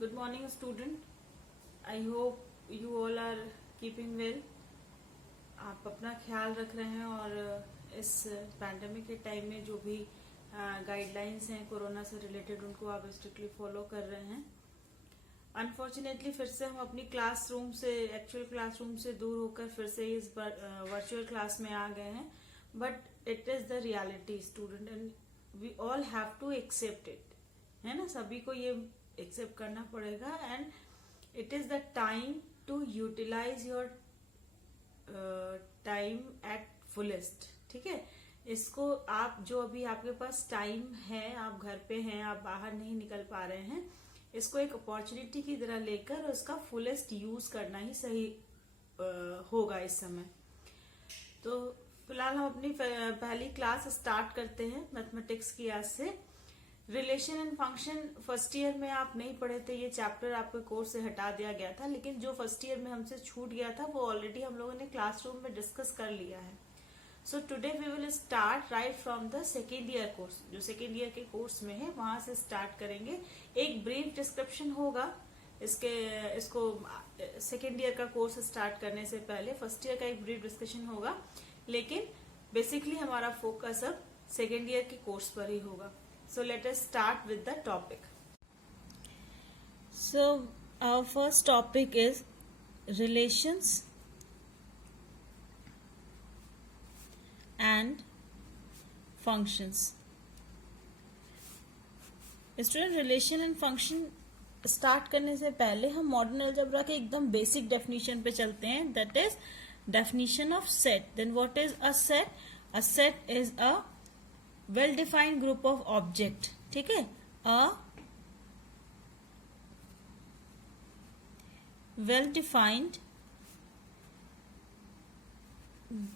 Good morning, student. I hope you all are keeping well. आप अपना ख्याल रख रहे हैं और इस पैंडेमिक के टाइम में जो भी गाइडलाइंस हैं कोरोना से रिलेटेड उनको आप स्ट्रिक्टली फॉलो कर रहे हैं. अनफॉर्चुनेटली फिर से हम अपनी क्लासरूम से एक्चुअल क्लासरूम से दूर होकर फिर से इस वर्चुअल क्लास में आ गए हैं. But it is the reality student and we all have to accept it. है ना, सभी को ये एक्सेप्ट करना पड़ेगा. And it is the time to utilize your time at fullest. ठीक है, इसको आप जो अभी आपके पास टाइम है, आप घर पे हैं, आप बाहर नहीं निकल पा रहे हैं, इसको एक अपॉर्चुनिटी की तरह लेकर उसका फुलेस्ट यूज करना ही सही होगा इस समय. तो फिलहाल हम अपनी पहली क्लास स्टार्ट करते हैं मैथमेटिक्स की. आज से relation and function first year में आप नहीं पढ़े थे, ये चैप्टर आपके कोर्स से हटा दिया गया था. लेकिन जो फर्स्ट ईयर में हमसे छूट गया था वो ऑलरेडी हम लोगों ने क्लासरूम में डिस्कस कर लिया है. So today we will start right from the second year course. जो सेकेंड ईयर के कोर्स में है वहां से स्टार्ट करेंगे. एक ब्रीफ डिस्क्रिप्शन होगा इसको सेकेंड ईयर का कोर्स स्टार्ट करने से पहले फर्स्ट ईयर का एक ब्रीफ डिस्कशन होगा. लेकिन बेसिकली हमारा फोकस अब सेकेंड ईयर के कोर्स पर ही होगा. So let us start with the topic. So our first topic is relations and functions. Student, relation and function start करने से पहले हम मॉडर्न अलजेब्रा के एकदम बेसिक डेफिनेशन पे चलते हैं. That is definition of set. Then what is a set? A set is a well defined group of object. ठीक है, a well defined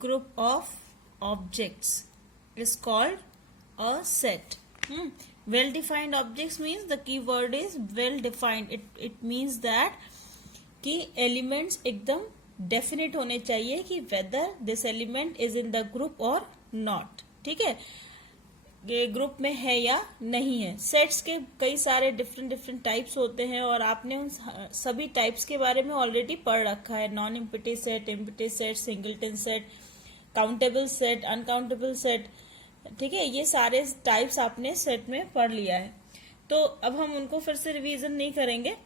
group of objects is called a set. Well defined objects means the key word is well defined. It means that कि elements एकदम definite होने चाहिए कि whether this element is in the group or not. ठीक है, ये group में है या नहीं है. सेट्स के कई सारे डिफरेंट टाइप्स होते हैं और आपने उन सभी टाइप्स के बारे में ऑलरेडी पढ़ रखा है. Non empty set, empty set, singleton set, countable set, uncountable set. ठीक है, ये सारे टाइप्स आपने सेट में पढ़ लिया है. तो अब हम उनको फिर से रिवीजन नहीं करेंगे,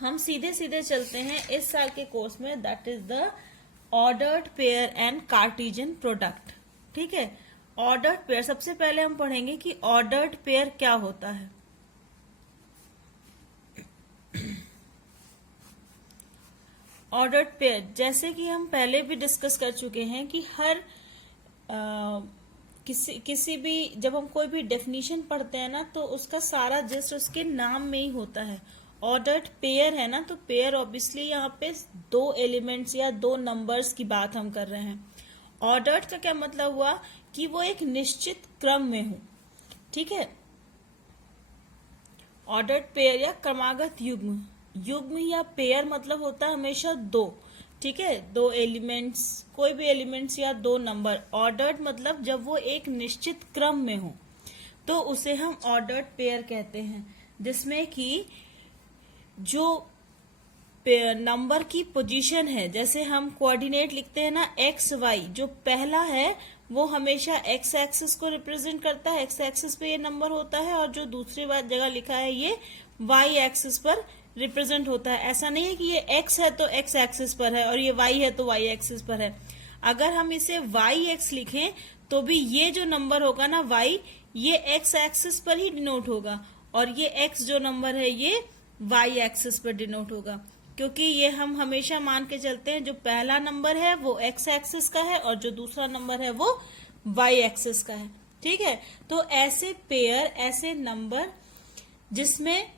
हम सीधे सीधे चलते हैं इस साल के कोर्स में. That is the ordered pair and Cartesian product. ठीक है, ऑर्डर्ड पेयर सबसे पहले हम पढ़ेंगे कि ऑर्डर्ड पेयर क्या होता है. ऑर्डर्ड पेयर जैसे कि हम पहले भी डिस्कस कर चुके हैं कि हर किसी भी जब हम कोई भी डेफिनेशन पढ़ते हैं ना तो उसका सारा जिस्ट उसके नाम में ही होता है. ऑर्डर्ड पेयर है ना, तो पेयर ऑब्वियसली यहाँ पे दो एलिमेंट्स या दो नंबर्स की बात हम कर रहे हैं. ऑर्डर्ड का क्या मतलब हुआ कि वो एक निश्चित क्रम में हो. ठीक है, ऑर्डर्ड पेयर या क्रमागत युग्म. युग्म या पेयर मतलब होता है हमेशा दो. ठीक है, दो एलिमेंट्स, कोई भी एलिमेंट्स या दो नंबर. ऑर्डर्ड मतलब जब वो एक निश्चित क्रम में हो तो उसे हम ऑर्डर्ड पेयर कहते हैं, जिसमें कि जो नंबर की पोजीशन है, जैसे हम कोऑर्डिनेट लिखते हैं ना एक्स वाई, जो पहला है वो हमेशा एक्स एक्सिस को रिप्रेजेंट करता है, एक्स एक्सिस पे ये नंबर होता है, और जो दूसरी जगह लिखा है ये वाई एक्सिस पर रिप्रेजेंट होता है. ऐसा नहीं है कि ये एक्स है तो एक्स एक्सिस पर है और ये वाई है तो वाई एक्सिस पर है. अगर हम इसे वाई एक्स लिखें तो भी ये जो नंबर होगा ना वाई, ये एक्स एक्सिस पर ही डिनोट होगा, और ये एक्स जो नंबर है ये वाई एक्सिस पर डिनोट होगा. क्योंकि ये हम हमेशा मान के चलते हैं जो पहला नंबर है वो एक्स एक्सिस का है और जो दूसरा नंबर है वो वाई एक्सिस का है. ठीक है, तो ऐसे पेयर, ऐसे नंबर जिसमें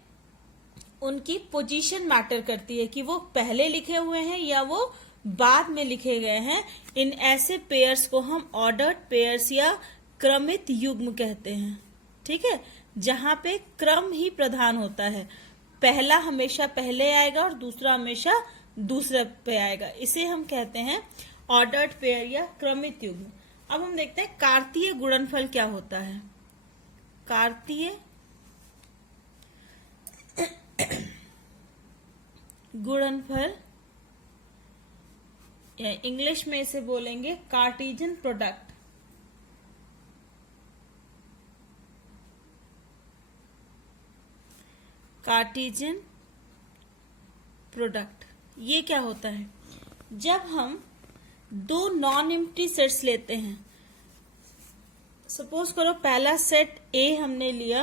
उनकी पोजीशन मैटर करती है कि वो पहले लिखे हुए हैं या वो बाद में लिखे गए हैं, इन ऐसे पेयर्स को हम ऑर्डर्ड पेयर्स या क्रमित युग्म कहते हैं. ठीक है, जहां पे क्रम ही प्रधान होता है, पहला हमेशा पहले आएगा और दूसरा हमेशा दूसरे पे आएगा. इसे हम कहते हैं ऑर्डर्ड पेयर या क्रमित युग्म. अब हम देखते हैं कार्तीय गुणनफल क्या होता है. कार्तीय गुणनफल, या इंग्लिश में इसे बोलेंगे कार्टेशियन प्रोडक्ट। कार्टेशियन प्रोडक्ट ये क्या होता है? जब हम दो नॉन एम्प्टी सेट्स लेते हैं, सपोज करो पहला सेट ए हमने लिया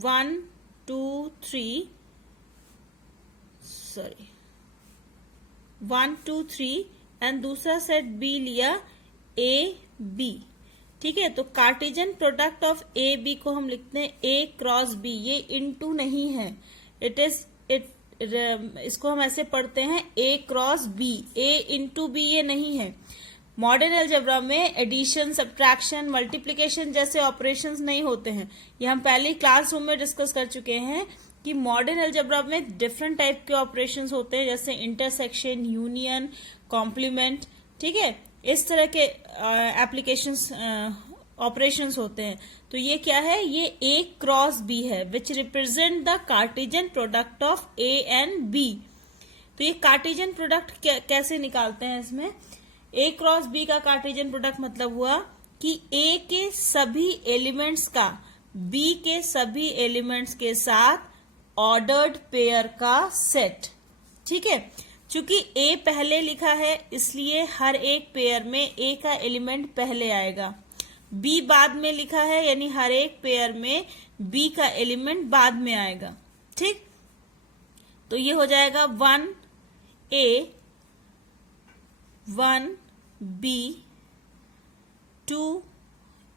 1 2 3 एंड दूसरा सेट बी लिया ए बी। ठीक है, तो Cartesian product of A B को हम लिखते हैं ए क्रॉस बी। ये इनटू नहीं है, इसको हम ऐसे पढ़ते हैं A cross B, A into B ये नहीं है। मॉडर्न अलजेब्रा में एडिशन, सब्ट्रैक्शन, मल्टीप्लिकेशन जैसे ऑपरेशंस नहीं होते हैं। ये हम पहले क्लासरूम में डिस्कस कर चुके हैं कि मॉडर्न अलजेब्रा में डिफरेंट टाइप के ऑपरेशंस होते हैं, जैसे इंटरसेक्शन, यूनियन, कॉम्प्लीमेंट। ठीक है, इस तरह के एप्लीकेशंस ऑपरेशंस होते हैं। तो ये क्या है? ये ए क्रॉस बी है, which represent the Cartesian product of A and B. तो ये कार्टेशियन प्रोडक्ट कैसे निकालते हैं? इसमें ए क्रॉस बी का कार्टेशियन प्रोडक्ट मतलब हुआ कि ए के सभी एलिमेंट्स का बी के सभी एलिमेंट्स के साथ ऑर्डर्ड पेयर का सेट। ठीक है, चूंकि ए पहले लिखा है इसलिए हर एक पेयर में ए का एलिमेंट पहले आएगा। बी बाद में लिखा है यानी हर एक पेयर में बी का एलिमेंट बाद में आएगा। ठीक, तो ये हो जाएगा 1 A 1 B 2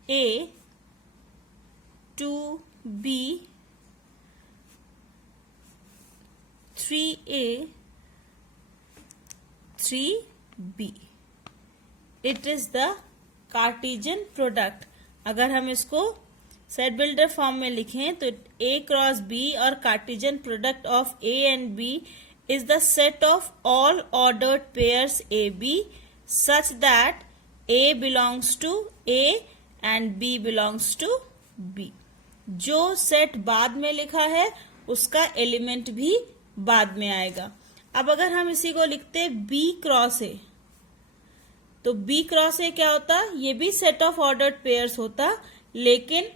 A 2 B 3 A 3 B. It is the Cartesian product. अगर हम इसको सेट बिल्डर फॉर्म में लिखें तो ए क्रॉस बी और Cartesian product of A and B is the set of all ordered pairs A B such that A belongs to A and B belongs to B. जो set बाद में लिखा है उसका एलिमेंट भी बाद में आएगा। अब अगर हम इसी को लिखते बी क्रॉस ए, तो बी क्रॉस ए क्या होता? ये भी सेट ऑफ ऑर्डर्ड पेयर्स होता, लेकिन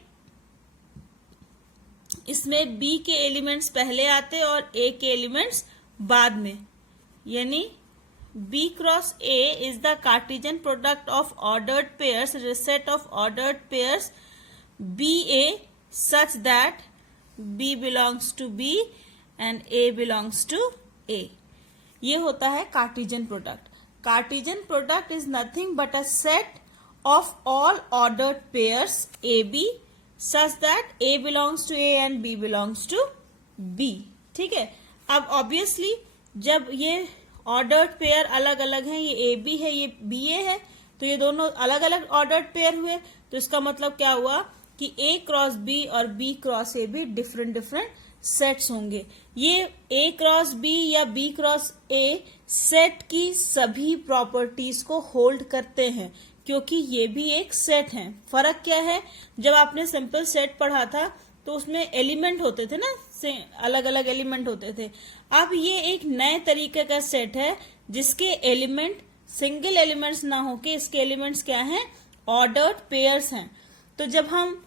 इसमें बी के एलिमेंट्स पहले आते और ए के एलिमेंट्स बाद में। यानी B cross A is the Cartesian product of ordered pairs, set of ordered pairs B A such that B belongs to B and A belongs to A. ये होता है Cartesian product. Cartesian product is nothing but a set of all ordered pairs AB such that A belongs to A and B belongs to B। ठीक है, अब obviously जब ये ordered pair अलग अलग हैं, ये AB है ये BA है, तो ये दोनों अलग अलग ordered pair हुए, तो इसका मतलब क्या हुआ कि A क्रॉस B और B क्रॉस A भी डिफरेंट सेट्स होंगे। ये A क्रॉस B या B क्रॉस A सेट की सभी प्रॉपर्टीज को होल्ड करते हैं, क्योंकि ये भी एक सेट है। फर्क क्या है? जब आपने सिंपल सेट पढ़ा था तो उसमें एलिमेंट होते थे ना, अलग अलग एलिमेंट होते थे। अब ये एक नए तरीके का सेट है जिसके एलिमेंट सिंगल एलिमेंट्स ना होके इसके एलिमेंट्स क्या हैं? ऑर्डर्ड पेयर्स हैं। तो जब हम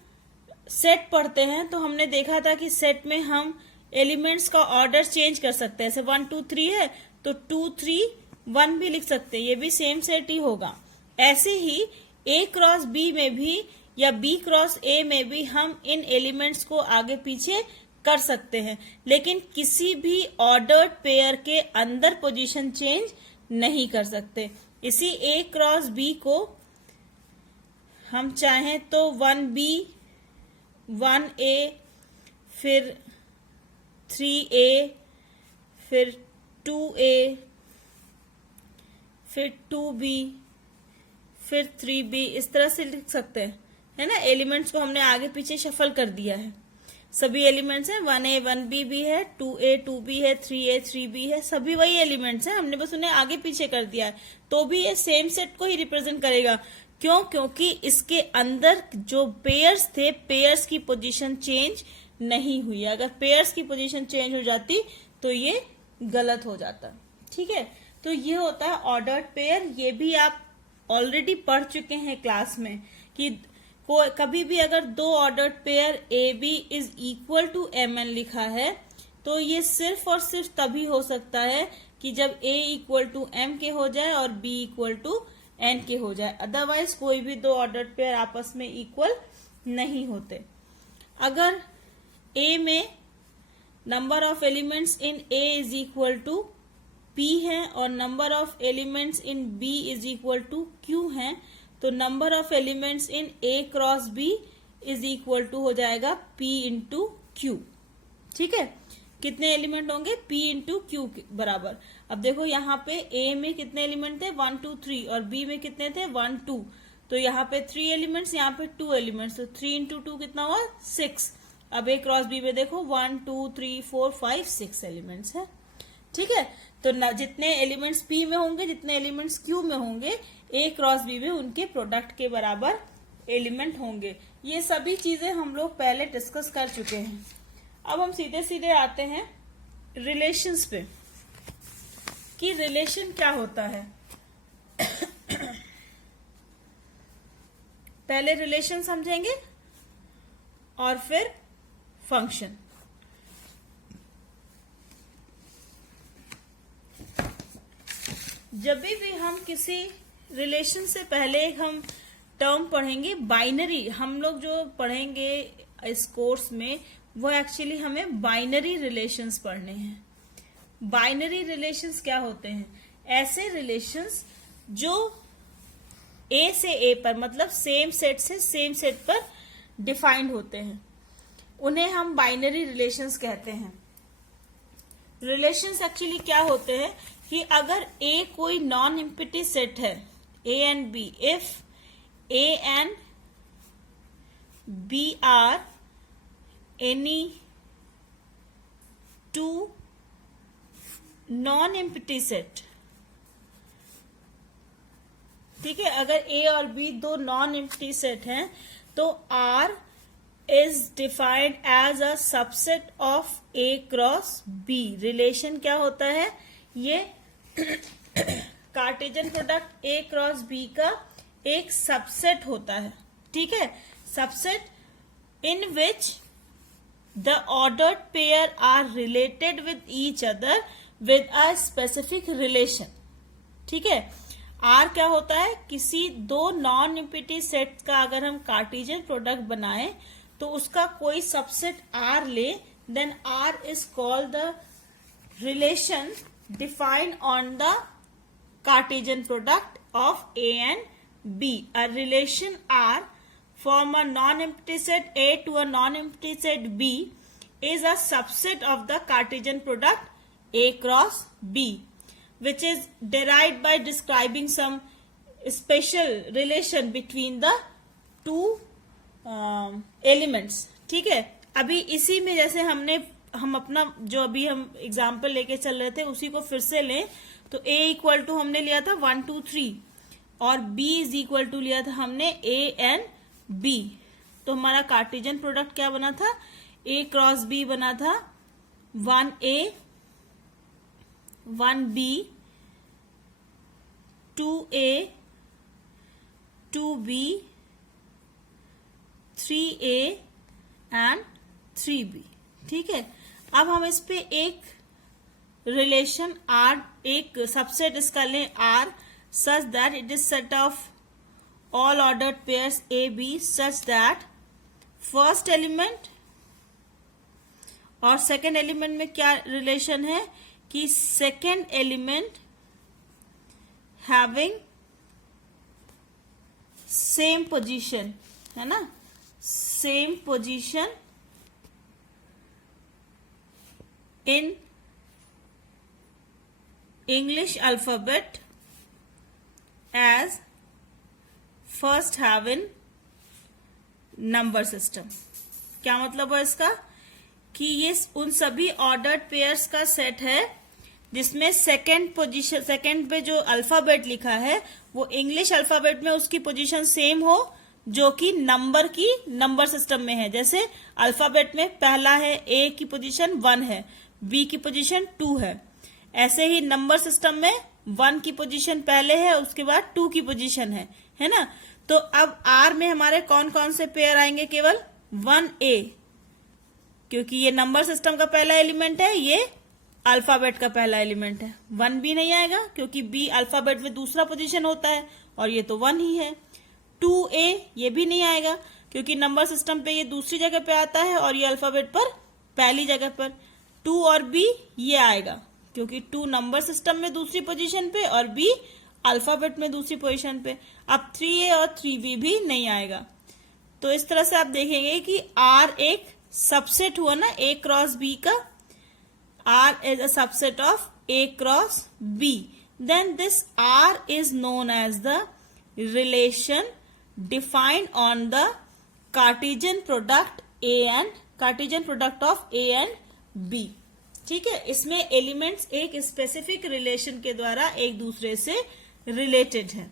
सेट पढ़ते हैं तो हमने देखा था कि सेट में हम एलिमेंट्स का ऑर्डर चेंज कर सकते हैं। जैसे 1 2 3 है तो 2 3 1 भी लिख सकते हैं, ये भी सेम सेट ही होगा। ऐसे ही ए क्रॉस बी में भी या बी क्रॉस ए में भी हम इन एलिमेंट्स को आगे पीछे कर सकते हैं, लेकिन किसी भी ऑर्डर्ड पेयर के अंदर पोजीशन चेंज नहीं कर सकते। इसी ए क्रॉस बी को हम चाहें तो 1B 1A फिर 3A फिर 2A फिर 2B फिर 3B इस तरह से लिख सकते हैं, है ना। एलिमेंट्स को हमने आगे पीछे शफल कर दिया है। सभी एलिमेंट्स हैं, 1A 1B भी है, 2A 2B है, 3A 3B है, सभी वही एलिमेंट्स हैं, हमने बस उन्हें आगे पीछे कर दिया है। तो भी ये सेम सेट को ही रिप्रेजेंट करेगा। क्यों? क्योंकि इसके अंदर जो पेयर्स थे, पेयर्स की पोजीशन चेंज नहीं हुई। अगर पेयर्स की पोजीशन चेंज हो जाती तो ये गलत हो जाता। ठीक है, तो ये होता है ऑर्डर्ड पेयर। ये भी आप ऑलरेडी पढ़ चुके हैं क्लास में कि कभी भी अगर दो ordered pair A B is equal to M N लिखा है तो ये सिर्फ और सिर्फ तभी हो सकता है कि जब ए इक्वल टू एम के हो जाए और बी इक्वल टू एन के हो जाए, अदरवाइज कोई भी दो ऑर्डर्ड पेयर आपस में इक्वल नहीं होते। अगर ए में number of elements in A is equal to P है और number of elements in B is equal to Q है, तो number of elements in A cross B is equal to हो जाएगा पी इंटू क्यू। ठीक है, कितने element होंगे? P इंटू क्यू बराबर। अब देखो यहाँ पे A में कितने एलिमेंट थे? 1 2 3 और B में कितने थे? 1 2। तो यहाँ पे 3 एलिमेंट्स, यहाँ पे 2 एलिमेंट्स, तो 3 इंटू 2 कितना हुआ? 6। अब A क्रॉस B में देखो 1 2 3 4 5 6 एलिमेंट्स है। ठीक है, तो जितने एलिमेंट्स P में होंगे, जितने एलिमेंट्स Q में होंगे, A क्रॉस B में उनके प्रोडक्ट के बराबर एलिमेंट होंगे। ये सभी चीजें हम लोग पहले डिस्कस कर चुके हैं। अब हम सीधे सीधे आते हैं रिलेशंस पे कि रिलेशन क्या होता है। पहले रिलेशन समझेंगे और फिर फंक्शन। जब भी हम किसी रिलेशन से पहले हम टर्म पढ़ेंगे बाइनरी, हम लोग जो पढ़ेंगे इस कोर्स में वो एक्चुअली हमें बाइनरी रिलेशंस पढ़ने हैं। बाइनरी रिलेशंस क्या होते हैं? ऐसे रिलेशंस जो ए से ए पर, मतलब सेम सेट से सेम सेट पर डिफाइंड होते हैं, उन्हें हम बाइनरी रिलेशंस कहते हैं। रिलेशंस एक्चुअली क्या होते हैं कि अगर ए कोई नॉन एम्प्टी सेट है, A and B, if A and B are any two non-empty set, ठीक है, अगर A और B दो नॉन एम्प्टी सेट हैं तो R is defined as a subset of A cross B। Relation क्या होता है? ये Cartesian product A cross B का एक सबसेट होता है। ठीक है, subset in which the ordered pair are related with each other with a specific relation। ठीक है, R क्या होता है? किसी दो नॉन एम्प्टी सेट का अगर हम कार्टेशियन प्रोडक्ट बनाए तो उसका कोई सबसेट R ले, then R is called the relation defined on the Cartesian product of A and B। A relation R from a non-empty set A to a non-empty set B is a subset of the Cartesian product A cross B, which is derived by describing some special relation between the two elements। ठीक है, अभी इसी में जैसे हम अपना जो अभी हम एग्जाम्पल लेके चल रहे थे उसी को फिर से लें तो A इक्वल टू हमने लिया था 1 2 3 और B इज इक्वल टू लिया था हमने A एंड B। तो हमारा कार्टेशियन प्रोडक्ट क्या बना था? A क्रॉस B बना था 1A 1B 2A 2B 3A and 3B। ठीक है, अब हम इस पे एक रिलेशन R, एक सबसेट इसका लें R, such that it is set of all ordered pairs A B such that first element और second element में क्या रिलेशन है कि second element having same position, है ना, same position in English alphabet as first have in number system. क्या मतलब है इसका? कि ये उन सभी ऑर्डर्ड पेयर्स का सेट है जिसमें सेकंड पोजीशन, सेकंड पे जो अल्फाबेट लिखा है वो इंग्लिश अल्फाबेट में उसकी पोजीशन सेम हो जो कि नंबर की नंबर सिस्टम में है। जैसे अल्फाबेट में पहला है A की पोजीशन 1 है, बी की पोजीशन 2 है। ऐसे ही नंबर सिस्टम में 1 की पोजीशन पहले है, उसके बाद 2 की पोजीशन है ना। तो अब आर में हमारे कौन कौन से पेयर आएंगे? केवल 1A, क्योंकि ये नंबर सिस्टम का पहला एलिमेंट है, ये अल्फाबेट का पहला एलिमेंट है। 1B नहीं आएगा क्योंकि बी अल्फाबेट में दूसरा पोजीशन होता है और ये तो 1 ही है। 2A ये भी नहीं आएगा क्योंकि नंबर सिस्टम पे ये दूसरी जगह पे आता है और ये अल्फाबेट पर पहली जगह पर। 2 और B ये आएगा क्योंकि 2 नंबर सिस्टम में दूसरी पोजीशन पे और B अल्फाबेट में दूसरी पोजीशन पे। अब 3A और 3B भी नहीं आएगा। तो इस तरह से आप देखेंगे कि R एक सबसेट हुआ ना A क्रॉस B का। R is a subset of A cross B. Then this R is known as the relation defined on the Cartesian product of A and B. ठीक है, इसमें एलिमेंट्स एक specific relation के द्वारा एक दूसरे से रिलेटेड है।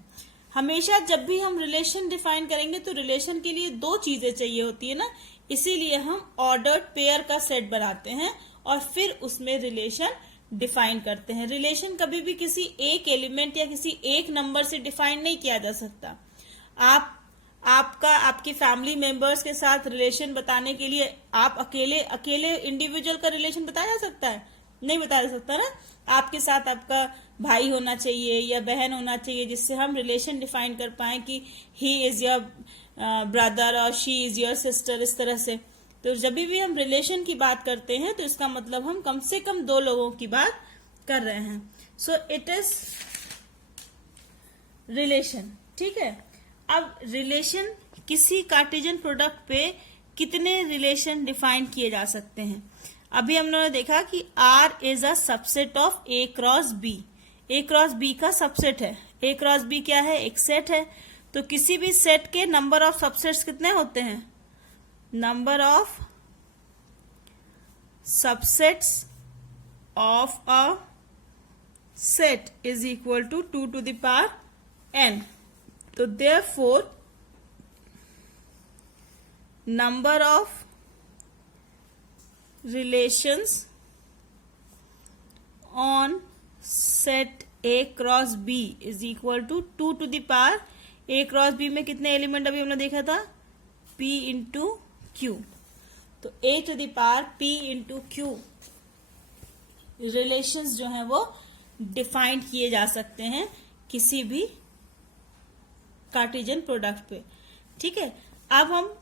हमेशा जब भी हम रिलेशन डिफाइन करेंगे तो रिलेशन के लिए 2 चीजें चाहिए होती है ना, इसीलिए हम ऑर्डर्ड पेयर का सेट बनाते हैं और फिर उसमें रिलेशन डिफाइन करते हैं। रिलेशन कभी भी किसी एक एलिमेंट या किसी एक नंबर से डिफाइन नहीं किया जा सकता। आपकी फैमिली मेंबर्स के साथ रिलेशन बताने के लिए आप अकेले इंडिविजुअल का रिलेशन बताया जा सकता है? नहीं बताया जा सकता ना। आपके साथ आपका भाई होना चाहिए या बहन होना चाहिए जिससे हम रिलेशन डिफाइन कर पाए कि ही इज योर ब्रदर और शी इज योर सिस्टर, इस तरह से। तो जब भी हम रिलेशन की बात करते हैं तो इसका मतलब हम कम से कम 2 लोगों की बात कर रहे हैं। So it is relation. ठीक है, अब रिलेशन किसी कार्टेशियन प्रोडक्ट पे कितने रिलेशन डिफाइन किए जा सकते हैं? अभी हमने देखा कि R is a subset of A cross B। A cross B का सबसेट है। A क्रॉस B क्या है? एक सेट है। तो किसी भी सेट के नंबर ऑफ सबसेट्स कितने होते हैं? Number of subsets of a set is equal to 2 to the power n। तो therefore number of relations on set A cross B is equal to 2 to the power A cross B में कितने element अभी हमने देखा था? P into Q। तो A to the power P into Q relations जो हैं वो डिफाइन किए जा सकते हैं किसी भी कार्टेशियन प्रोडक्ट पे। ठीक है, अब हम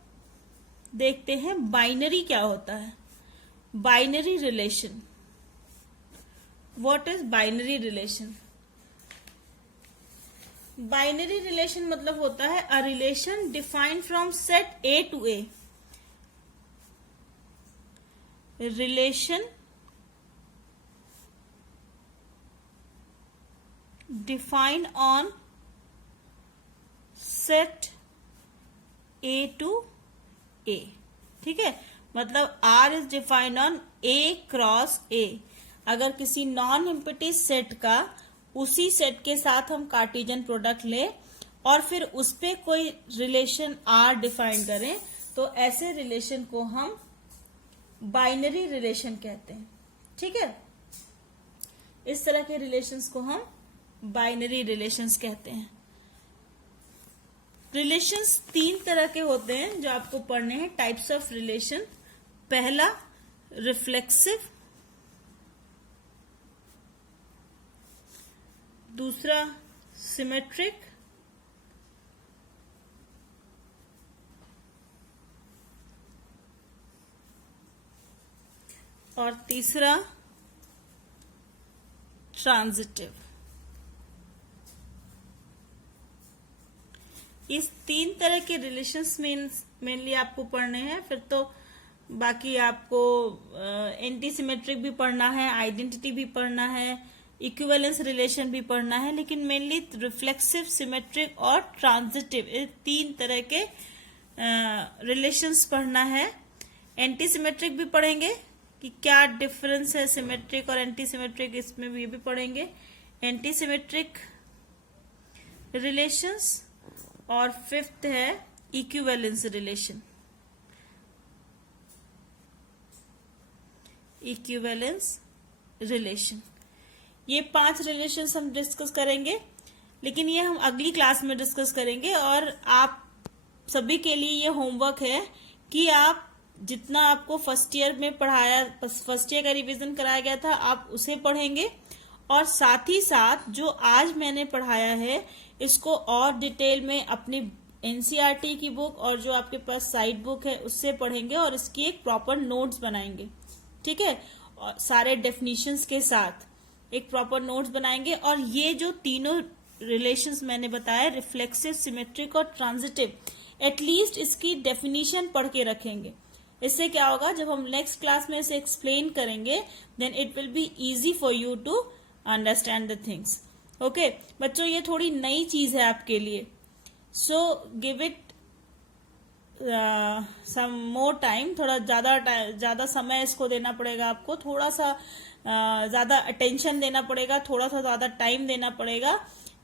देखते हैं बाइनरी क्या होता है। Binary relation. What is binary relation? Binary relation मतलब होता है a relation defined from set A to A। Relation defined on set A to A। ठीक है, मतलब R is defined on A cross A। अगर किसी नॉन एम्प्टी सेट का उसी सेट के साथ हम कार्टेशियन प्रोडक्ट ले और फिर उस पे कोई रिलेशन R डिफाइन करें तो ऐसे रिलेशन को हम बाइनरी रिलेशन कहते हैं। ठीक है, इस तरह के रिलेशंस को हम बाइनरी रिलेशंस कहते हैं। रिलेशंस 3 तरह के होते हैं जो आपको पढ़ने हैं, टाइप्स ऑफ रिलेशन। पहला रिफ्लेक्सिव, दूसरा सिमेट्रिक, और तीसरा ट्रांजिटिव। इस 3 तरह के रिलेशंस मेनली आपको पढ़ने हैं। फिर तो बाकी आपको एंटी सिमेट्रिक भी पढ़ना है, आइडेंटिटी भी पढ़ना है, इक्विवेलेंस रिलेशन भी पढ़ना है, लेकिन मेनली रिफ्लेक्सिव, सिमेट्रिक और ट्रांजिटिव, ये 3 तरह के रिलेशंस पढ़ना है। एंटी सिमेट्रिक भी पढ़ेंगे कि क्या डिफरेंस है सिमेट्रिक और एंटी सिमेट्रिक, इसमें भी पढ़ेंगे एंटी सिमेट्रिक रिलेशंस। और 5th है इक्विवेलेंस रिलेशन। Equivalence relation. ये 5 रिलेशन हम डिस्कस करेंगे, लेकिन ये हम अगली क्लास में डिस्कस करेंगे। और आप सभी के लिए ये होमवर्क है कि आप जितना आपको फर्स्ट ईयर में पढ़ाया, फर्स्ट ईयर का रिवीजन कराया गया था, आप उसे पढ़ेंगे। और साथ ही साथ जो आज मैंने पढ़ाया है इसको और डिटेल में अपनी एनसीईआरटी की बुक और जो आपके पास साइड बुक है उससे पढ़ेंगे और इसकी एक प्रॉपर नोट्स बनाएंगे। ठीक है, और सारे डेफिनेशंस के साथ एक प्रॉपर नोट्स बनाएंगे। और ये जो तीनों रिलेशंस मैंने बताया, रिफ्लेक्सिव, सिमेट्रिक और ट्रांजिटिव, एटलीस्ट इसकी डेफिनेशन पढ़ के रखेंगे। इससे क्या होगा, जब हम नेक्स्ट क्लास में इसे एक्सप्लेन करेंगे then it will be easy for you to understand the things. Okay बच्चों, ये थोड़ी नई चीज है आपके लिए, so give it some more time. थोड़ा ज्यादा समय इसको देना पड़ेगा आपको, थोड़ा सा ज्यादा अटेंशन देना पड़ेगा, थोड़ा सा ज्यादा टाइम देना पड़ेगा।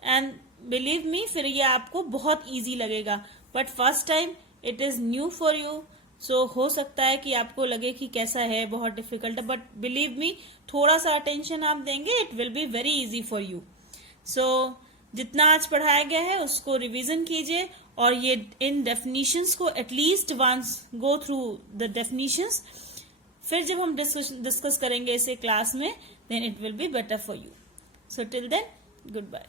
एंड बिलीव मी, फिर ये आपको बहुत इजी लगेगा। But first time it is new for you, so हो सकता है कि आपको लगे कि कैसा है, बहुत डिफिकल्ट है। बट बिलीव मी, थोड़ा सा अटेंशन आप देंगे, it will be very easy for you. So जितना आज पढ़ाया गया है उसको रिवीजन कीजिए और ये इन डेफिनेशंस को at least once go through the definitions. फिर जब हम डिस्कस करेंगे इसे क्लास में, then it will be better for you. So till then, good bye.